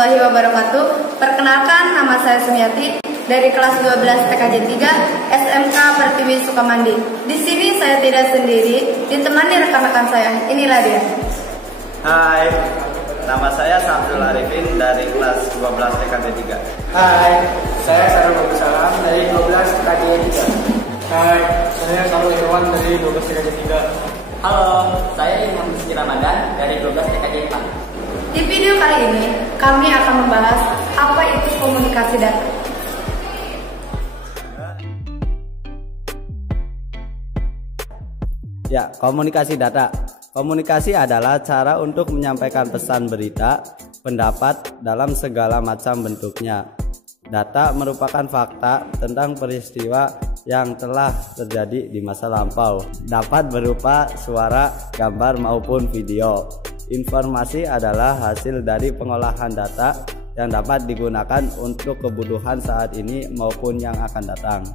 warahmatullahi wabarakatuh. Perkenalkan, nama saya Sumiati dari kelas 12 TKJ 3 SMK Pertiwi Sukamandi. Di sini saya tidak sendiri, ditemani rekan-rekan saya. Inilah dia. Hai, nama saya Samsul Arifin dari kelas 12 TKJ 3. Hai, saya Sarul Salam dari 12 TKJ 3. Hai, saya Sarul Irwan dari 12 TKJ 3. Halo, saya Imam Rizky Ramadan dari 12 TKJ 4. Di video kali ini, kami akan membahas apa itu komunikasi data. Ya, komunikasi data. Komunikasi adalah cara untuk menyampaikan pesan, berita, pendapat dalam segala macam bentuknya. Data merupakan fakta tentang peristiwa yang telah terjadi di masa lampau. Dapat berupa suara, gambar maupun video. Informasi adalah hasil dari pengolahan data yang dapat digunakan untuk kebutuhan saat ini maupun yang akan datang.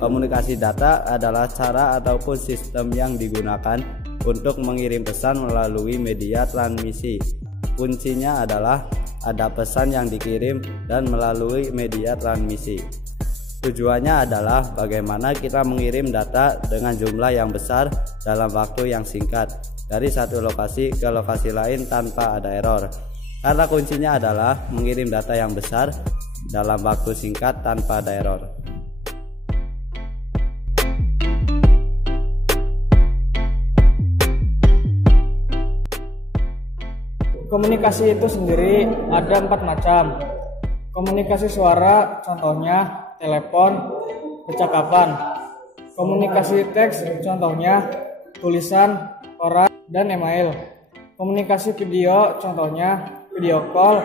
Komunikasi data adalah cara ataupun sistem yang digunakan untuk mengirim pesan melalui media transmisi. Kuncinya adalah ada pesan yang dikirim dan melalui media transmisi. Tujuannya adalah bagaimana kita mengirim data dengan jumlah yang besar dalam waktu yang singkat dari satu lokasi ke lokasi lain tanpa ada error. Karena kuncinya adalah mengirim data yang besar dalam waktu singkat tanpa ada error. Komunikasi itu sendiri ada 4 macam. Komunikasi suara, contohnya telepon, percakapan. Komunikasi teks, contohnya tulisan, koran, dan email. Komunikasi video, contohnya video call,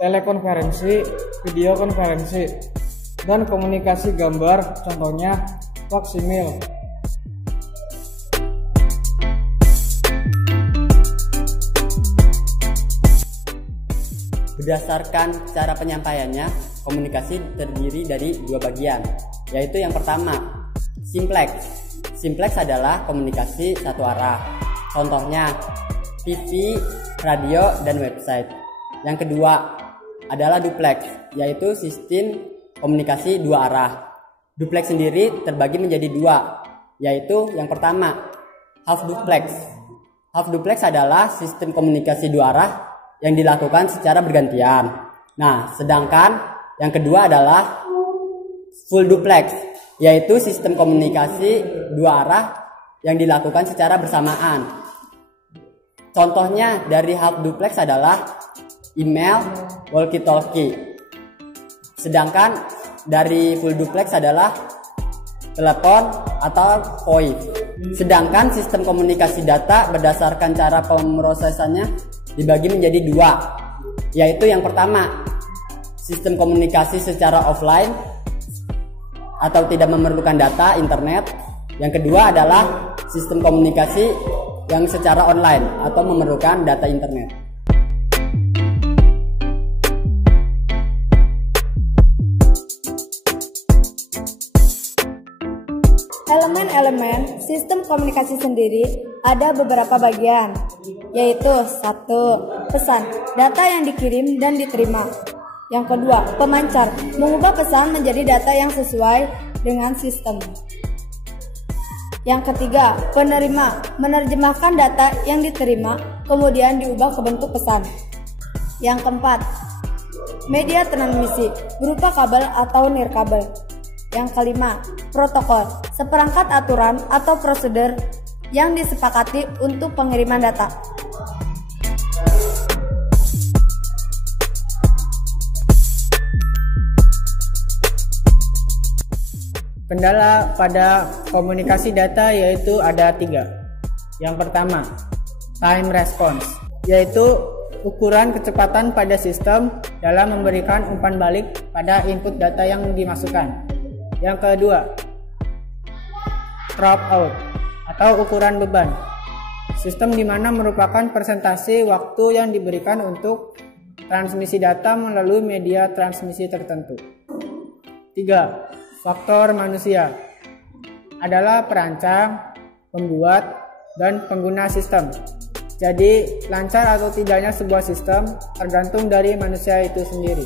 telekonferensi, video konferensi. Dan komunikasi gambar, contohnya faksimil. Berdasarkan cara penyampaiannya, komunikasi terdiri dari 2 bagian, yaitu yang pertama, simplex. Simplex adalah komunikasi satu arah, contohnya TV, radio, dan website. Yang kedua adalah duplex, yaitu sistem komunikasi 2 arah. Duplex sendiri terbagi menjadi 2, yaitu yang pertama, half duplex. Half duplex adalah sistem komunikasi 2 arah yang dilakukan secara bergantian. Nah, sedangkan yang kedua adalah full duplex, yaitu sistem komunikasi 2 arah yang dilakukan secara bersamaan. Contohnya dari half duplex adalah email, walkie-talkie. Sedangkan dari full duplex adalah telepon atau VoIP. Sedangkan sistem komunikasi data berdasarkan cara pemrosesannya dibagi menjadi 2, yaitu yang pertama, sistem komunikasi secara offline atau tidak memerlukan data internet. Yang kedua adalah sistem komunikasi yang secara online atau memerlukan data internet. Elemen-elemen sistem komunikasi sendiri ada beberapa bagian, yaitu 1. Pesan, data yang dikirim dan diterima. Yang kedua, pemancar, mengubah pesan menjadi data yang sesuai dengan sistem. Yang ketiga, penerima, menerjemahkan data yang diterima kemudian diubah ke bentuk pesan. Yang keempat, media transmisi, berupa kabel atau nirkabel. Yang kelima, protokol, seperangkat aturan atau prosedur yang disepakati untuk pengiriman data. Kendala pada komunikasi data yaitu ada 3. Yang pertama, time response, yaitu ukuran kecepatan pada sistem dalam memberikan umpan balik pada input data yang dimasukkan. Yang kedua, dropout atau ukuran beban, sistem di mana merupakan persentase waktu yang diberikan untuk transmisi data melalui media transmisi tertentu. 3. Faktor manusia adalah perancang, pembuat, dan pengguna sistem. Jadi, lancar atau tidaknya sebuah sistem tergantung dari manusia itu sendiri.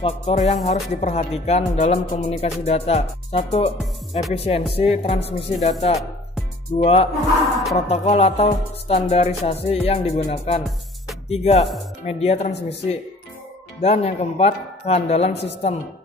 Faktor yang harus diperhatikan dalam komunikasi data. 1. Efisiensi transmisi data. 2. Protokol atau standarisasi yang digunakan. 3. Media transmisi. Dan yang keempat, keandalan sistem.